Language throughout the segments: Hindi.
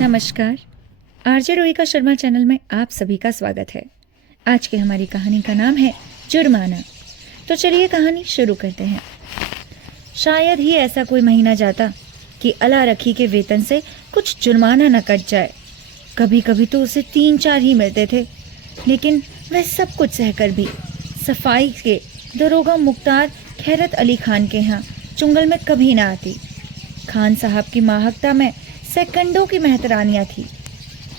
नमस्कार। आरजे रोहिका शर्मा चैनल में आप सभी का स्वागत है। आज की हमारी कहानी का नाम है जुर्माना। तो चलिए कहानी शुरू करते हैं। शायद ही ऐसा कोई महीना जाता कि अला रखी के वेतन से कुछ जुर्माना न कट जाए। कभी कभी तो उसे 3-4 ही मिलते थे, लेकिन वह सब कुछ सहकर भी सफाई के दरोगा मुख्तार खैरत अली खान के यहाँ चुंगल में कभी ना आती। खान साहब की माहकता में सेकंडों की मेहतरानियाँ थी।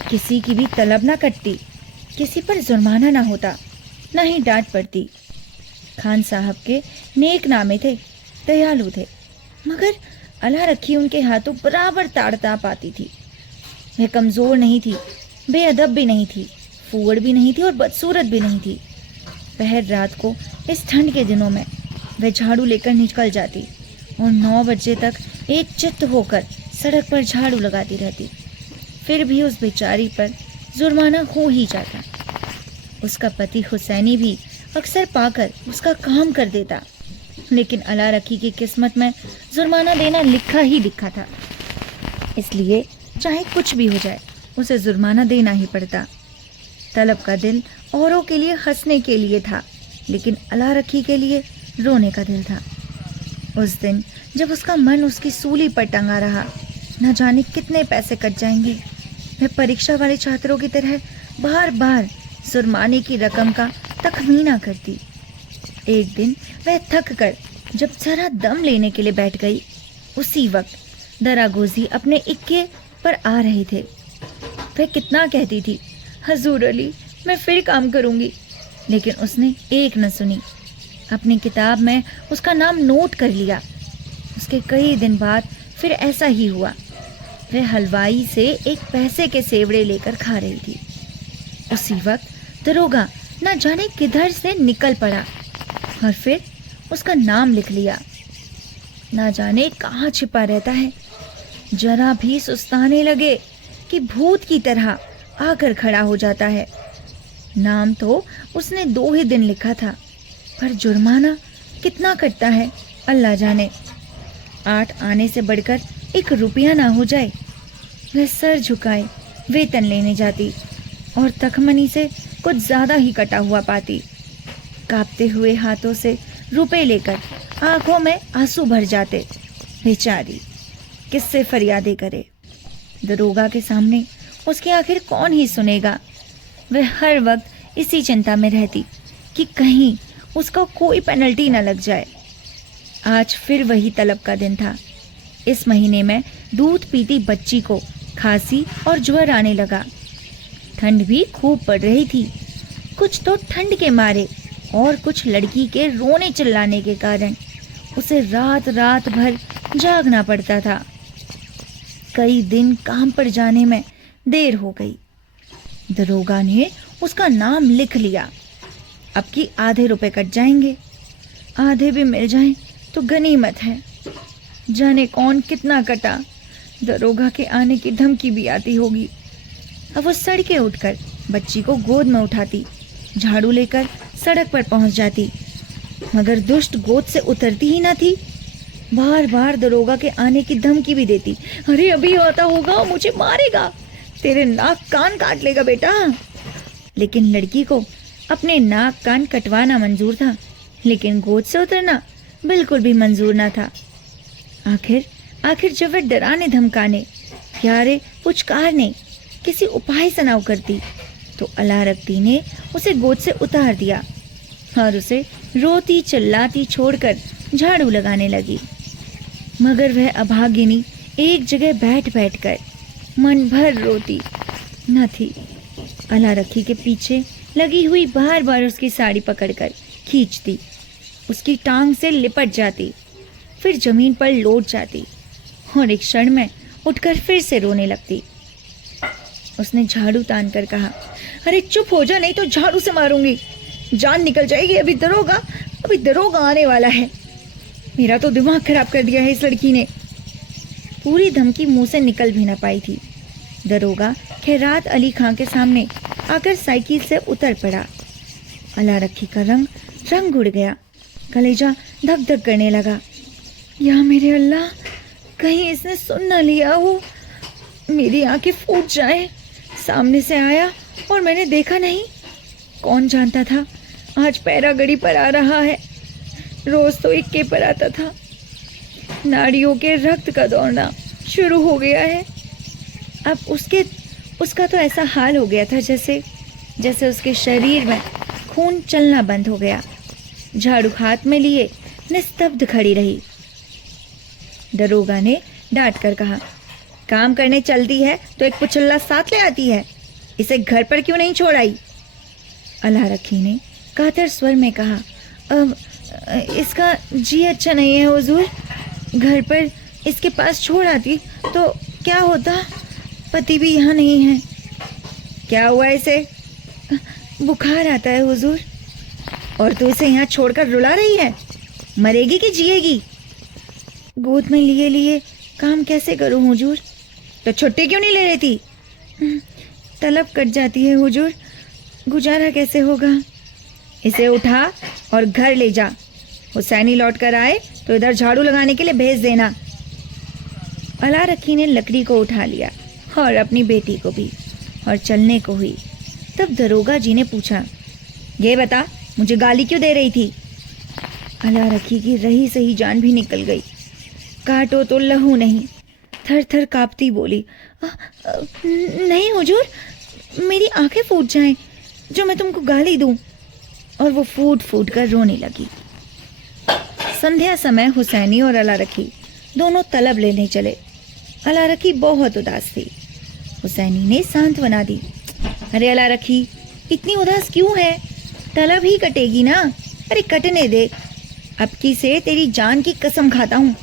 किसी की भी तलब ना कटती, किसी पर जुर्माना ना होता, ना ही डांट पड़ती। खान साहब के नेक नामे थे, दयालु थे, मगर अला रखी उनके हाथों बराबर ताड़ता पाती थी। वह कमज़ोर नहीं थी, बेअदब भी नहीं थी, फूहड़ भी नहीं थी और बदसूरत भी नहीं थी। पहर रात को इस ठंड के दिनों में वह झाड़ू लेकर निकल जाती और 9 बजे तक एक चित्त होकर सड़क पर झाड़ू लगाती रहती। फिर भी उस बेचारी पर जुर्माना हो ही जाता। उसका पति हुसैनी भी अक्सर पाकर उसका काम कर देता, लेकिन अला रखी की किस्मत में जुर्माना देना लिखा ही लिखा था। इसलिए चाहे कुछ भी हो जाए, उसे जुर्माना देना ही पड़ता। तलब का दिल औरों के लिए हंसने के लिए था, लेकिन अला रखी के लिए रोने का दिल था। उस दिन जब उसका मन उसकी सूली पर टंगा रहा, न जाने कितने पैसे कट जाएंगे। वह परीक्षा वाले छात्रों की तरह बार बार जुर्माने की रकम का तखमीना करती। एक दिन वह थक कर जब जरा दम लेने के लिए बैठ गई, उसी वक्त दरागोजी अपने इक्के पर आ रहे थे। वह कितना कहती थी, हजूर अली मैं फिर काम करूंगी, लेकिन उसने एक न सुनी। अपनी किताब में उसका नाम नोट कर लिया। उसके कई दिन बाद फिर ऐसा ही हुआ। वह हलवाई से एक पैसे के सेवड़े लेकर खा रही थी। उसी वक्त दरोगा न जाने किधर से निकल पड़ा और फिर उसका नाम लिख लिया। न जाने कहाँ छिपा रहता है। जरा भी सुस्ताने लगे कि भूत की तरह आकर खड़ा हो जाता है। नाम तो उसने 2 ही दिन लिखा था, पर जुर्माना कितना कटता है अल्लाह जाने। 8 आने से बढ़कर 1 रुपया ना हो जाए। वह सर झुकाए वेतन लेने जाती और तखमनी से कुछ ज्यादा ही कटा हुआ पाती। कांपते हुए हाथों से रुपए लेकर आंखों में आंसू भर जाते। बेचारी किससे फरियादें करे। दरोगा के सामने उसके आखिर कौन ही सुनेगा। वह हर वक्त इसी चिंता में रहती कि कहीं उसका कोई पेनल्टी न लग जाए। आज फिर वही तलब का दिन था। इस महीने में दूध पीती बच्ची को खांसी और ज्वर आने लगा। ठंड भी खूब पड़ रही थी, कुछ तो ठंड के मारे और कुछ लड़की के रोने चिल्लाने के कारण उसे रात रात भर जागना पड़ता था। कई दिन काम पर जाने में देर हो गई। दरोगा ने उसका नाम लिख लिया। अब की आधे रुपए कट जाएंगे, आधे भी मिल जाएं तो गनीमत है। जाने कौन कितना कटा। दरोगा के आने की धमकी भी आती होगी। अब वो सड़के उठकर बच्ची को गोद में उठाती, झाड़ू लेकर सड़क पर पहुंच जाती, मगर दुष्ट गोद से उतरती ही ना थी। बार बार दरोगा के आने की धमकी भी देती, अरे अभी आता होगा, मुझे मारेगा, तेरे नाक कान काट लेगा बेटा। लेकिन लड़की को अपने नाक कान कटवाना मंजूर था, लेकिन गोद से उतरना बिल्कुल भी मंजूर ना था। आखिर जब वह डराने धमकाने, प्यारे पुचकारने किसी उपाय से ना करती, तो अला रखती ने उसे गोद से उतार दिया और उसे रोती चिल्लाती छोड़कर झाड़ू लगाने लगी। मगर वह अभागिनी एक जगह बैठ बैठ कर मन भर रोती न थी। अला रखी के पीछे लगी हुई बार बार उसकी साड़ी पकड़कर खींचती, उसकी टांग से लिपट जाती, फिर जमीन पर लौट जाती और एक क्षण में उठकर फिर से रोने लगती। उसने झाड़ू तान कर कहा, अरे चुप हो जा, नहीं तो झाड़ू से मारूंगी, जान निकल जाएगी। अभी दरोगा आने वाला है। मेरा तो दिमाग खराब कर दिया है इस लड़की ने। पूरी धमकी मुंह से निकल भी ना पाई थी। दरोगा खैरात अली खां के सामने आकर साइकिल से उतर पड़ा। अला रखी का रंग उड़ गया, कलेजा धक धक करने लगा। या मेरे अल्लाह, कहीं इसने सुन न लिया हो। मेरी आंखें फूट जाएं। सामने से आया और मैंने देखा नहीं। कौन जानता था आज पैरागढ़ी पर आ रहा है। रोज तो इक्के पर आता था। नाड़ियों के रक्त का दौड़ना शुरू हो गया है। अब उसका तो ऐसा हाल हो गया था जैसे उसके शरीर में खून चलना बंद हो गया। झाड़ू हाथ में लिए निस्तब्ध खड़ी रही। दरोगा ने डांट कर कहा, काम करने चलती है तो एक पुचल्ला साथ ले आती है, इसे घर पर क्यों नहीं छोड़ आई? अलारखी ने कातर स्वर में कहा, अब इसका जी अच्छा नहीं है हुजूर। घर पर इसके पास छोड़ आती तो क्या होता, पति भी यहाँ नहीं है। क्या हुआ इसे? बुखार आता है हुजूर। और तू इसे यहाँ छोड़कर रुला रही है? मरेगी कि जिएगी? गोद में लिए लिए काम कैसे करूँ हुजूर? तो छुट्टी क्यों नहीं ले रही थी? तलब कट जाती है हुजूर, गुजारा कैसे होगा? इसे उठा और घर ले जा। हुसैनी लौट कर आए तो इधर झाड़ू लगाने के लिए भेज देना। अलारखी ने लकड़ी को उठा लिया और अपनी बेटी को भी, और चलने को हुई। तब दरोगा जी ने पूछा, ये बता मुझे गाली क्यों दे रही थी? अलारखी की रही सही जान भी निकल गई। काटो तो लहू नहीं, थर थर कांपती बोली, नहीं हुजूर, मेरी आंखें फूट जाएं जो मैं तुमको गाली दूं। और वो फूट फूट कर रोने लगी। संध्या समय हुसैनी और अलारखी दोनों तलब लेने चले। अलारखी बहुत उदास थी। हुसैनी ने सांत्वना दी, अरे अलारखी, इतनी उदास क्यों है? तलब ही कटेगी ना। अरे कटने दे, अब की से तेरी जान की कसम खाता हूँ,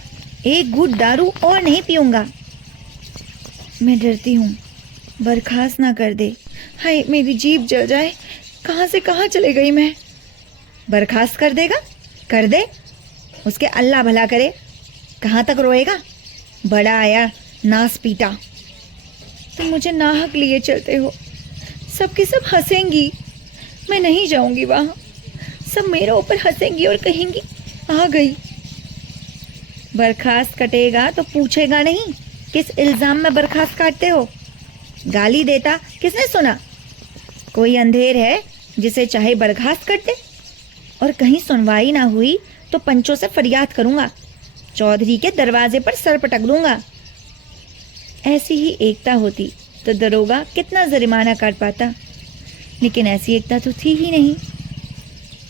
एक घूंट दारू और नहीं पीऊंगा। मैं डरती हूँ, बर्खास्त ना कर दे। हाय मेरी जीभ जल जाए, कहाँ से कहाँ चले गई मैं। बर्खास्त कर देगा? कर दे, उसके अल्लाह भला करे। कहाँ तक रोएगा? बड़ा आया नास पीटा। तुम मुझे नाहक लिए चलते हो, सबके सब हंसेंगी। मैं नहीं जाऊंगी वहां, सब मेरे ऊपर हंसेंगी और कहेंगी आ गई। बर्खास्त कटेगा तो पूछेगा नहीं किस इल्जाम में बर्खास्त काटते हो। गाली देता किसने सुना? कोई अंधेर है जिसे चाहे बर्खास्त कर दे। और कहीं सुनवाई ना हुई तो पंचों से फरियाद करूंगा, चौधरी के दरवाजे पर सर पटक दूंगा। ऐसी ही एकता होती तो दरोगा कितना जरिमाना काट पाता, लेकिन ऐसी एकता तो थी ही नहीं।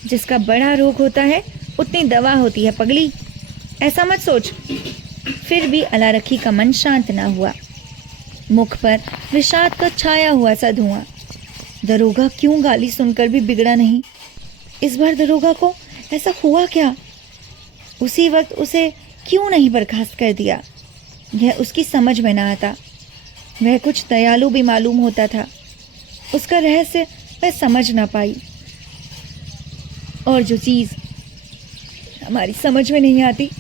जिसका बड़ा रोग होता है उतनी दवा होती है पगली, ऐसा मत सोच। फिर भी अलारखी का मन शांत ना हुआ। मुख पर विषाद का छाया हुआ सा धुआं। दरोगा क्यों गाली सुनकर भी बिगड़ा नहीं? इस बार दरोगा को ऐसा हुआ क्या? उसी वक्त उसे क्यों नहीं बर्खास्त कर दिया? यह उसकी समझ में ना आता। वह कुछ दयालु भी मालूम होता था, उसका रहस्य वह समझ ना पाई। और जो चीज़ हमारी समझ में नहीं आती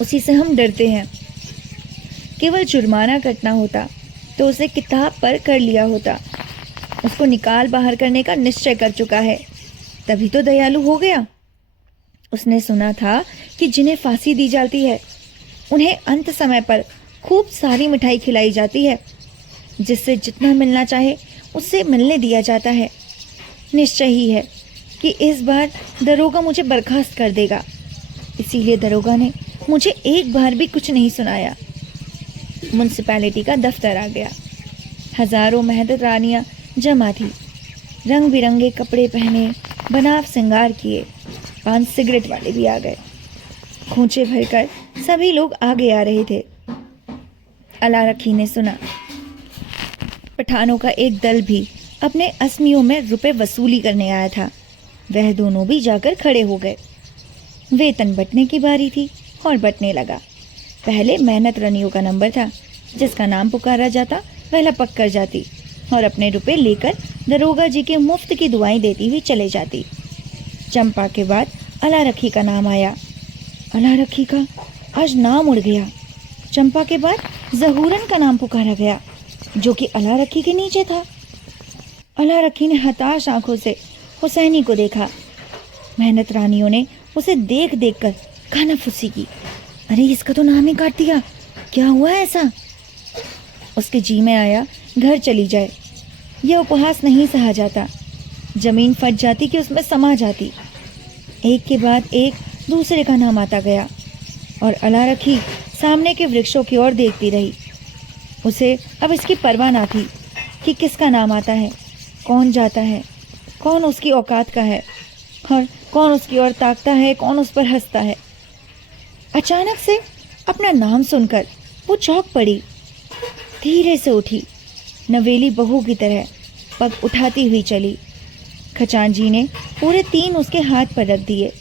उसी से हम डरते हैं। केवल जुर्माना कटना होता तो उसे किताब पर कर लिया होता। उसको निकाल बाहर करने का निश्चय कर चुका है, तभी तो दयालु हो गया। उसने सुना था कि जिन्हें फांसी दी जाती है उन्हें अंत समय पर खूब सारी मिठाई खिलाई जाती है, जिससे जितना मिलना चाहे उससे मिलने दिया जाता है। निश्चय ही है कि इस बार दरोगा मुझे बर्खास्त कर देगा। इसीलिए दरोगा ने मुझे एक बार भी कुछ नहीं सुनाया। म्युनिसिपैलिटी का दफ्तर आ गया। हजारों मेहनत रानियां जमा थी, रंग बिरंगे कपड़े पहने, बनाव श्रृंगार किए। 5 सिगरेट वाले भी आ गए। खूंचे भरकर सभी लोग आगे आ रहे थे। अलारखी ने सुना पठानों का एक दल भी अपने असमियों में रुपए वसूली करने आया था। वह दोनों भी जाकर खड़े हो गए। वेतन बंटने की बारी थी और बंटने लगा। पहले मेहनत रानियों का नंबर था। जिसका नाम पुकारा जाता वह लपक कर जाती और अपने रुपए लेकर दरोगा जी के मुफ्त की दुआएं देती हुई चले जाती। चंपा के बाद अलारखी का नाम आया। अलारखी का आज नाम उड़ गया। चंपा के बाद ज़हूरन का नाम पुकारा गया, जो कि अलारखी के नीचे था। अलारखी ने हताश आंखों से हुसैनी को देखा। मेहनत रानियों ने उसे देख देख कर कानाफूसी की। अरे इसका तो नाम ही काट दिया, क्या हुआ ऐसा? उसके जी में आया घर चली जाए। यह उपहास नहीं सहा जाता। जमीन फट जाती कि उसमें समा जाती। एक के बाद एक दूसरे का नाम आता गया और अला रखी सामने के वृक्षों की ओर देखती रही। उसे अब इसकी परवाह ना थी कि किसका नाम आता है, कौन जाता है, कौन उसकी औकात का है और कौन उसकी ओर ताकता है, कौन उस पर हंसता है। अचानक से अपना नाम सुनकर वो चौंक पड़ी। धीरे से उठी, नवेली बहू की तरह पग उठाती हुई चली। खजांची ने पूरे 3 उसके हाथ पर रख दिए।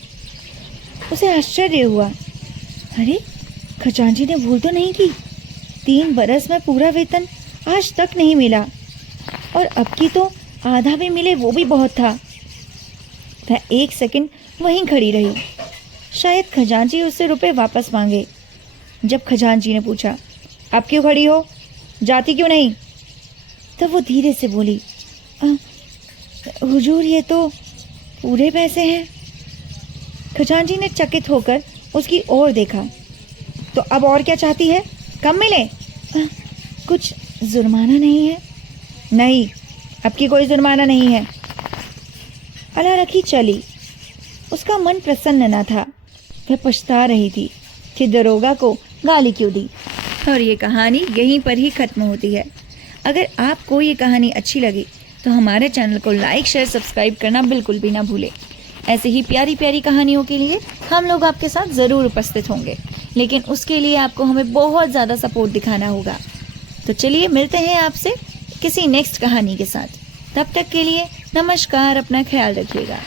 उसे आश्चर्य हुआ, अरे खजांची ने भूल तो नहीं की। 3 बरस में पूरा वेतन आज तक नहीं मिला और अब की तो आधा भी मिले वो भी बहुत था। वह 1 सेकंड वहीं खड़ी रही। शायद खजांची उससे रुपए वापस मांगे। जब खजांची ने पूछा, अब क्यों खड़ी हो, जाती क्यों नहीं, तब वो धीरे से बोली, हुजूर ये तो पूरे पैसे हैं। खजांची ने चकित होकर उसकी ओर देखा। तो अब और क्या चाहती है, कम मिले? कुछ जुर्माना नहीं है? नहीं, अब की कोई जुर्माना नहीं है। अला रखी चली। उसका मन प्रसन्न न था। वह पछता रही थी कि दरोगा को गाली क्यों दी। और ये कहानी यहीं पर ही खत्म होती है। अगर आपको ये कहानी अच्छी लगी तो हमारे चैनल को लाइक, शेयर, सब्सक्राइब करना बिल्कुल भी ना भूलें। ऐसे ही प्यारी प्यारी कहानियों के लिए हम लोग आपके साथ ज़रूर उपस्थित होंगे, लेकिन उसके लिए आपको हमें बहुत ज़्यादा सपोर्ट दिखाना होगा। तो चलिए मिलते हैं आपसे किसी नेक्स्ट कहानी के साथ। तब तक के लिए नमस्कार, अपना ख्याल रखिएगा।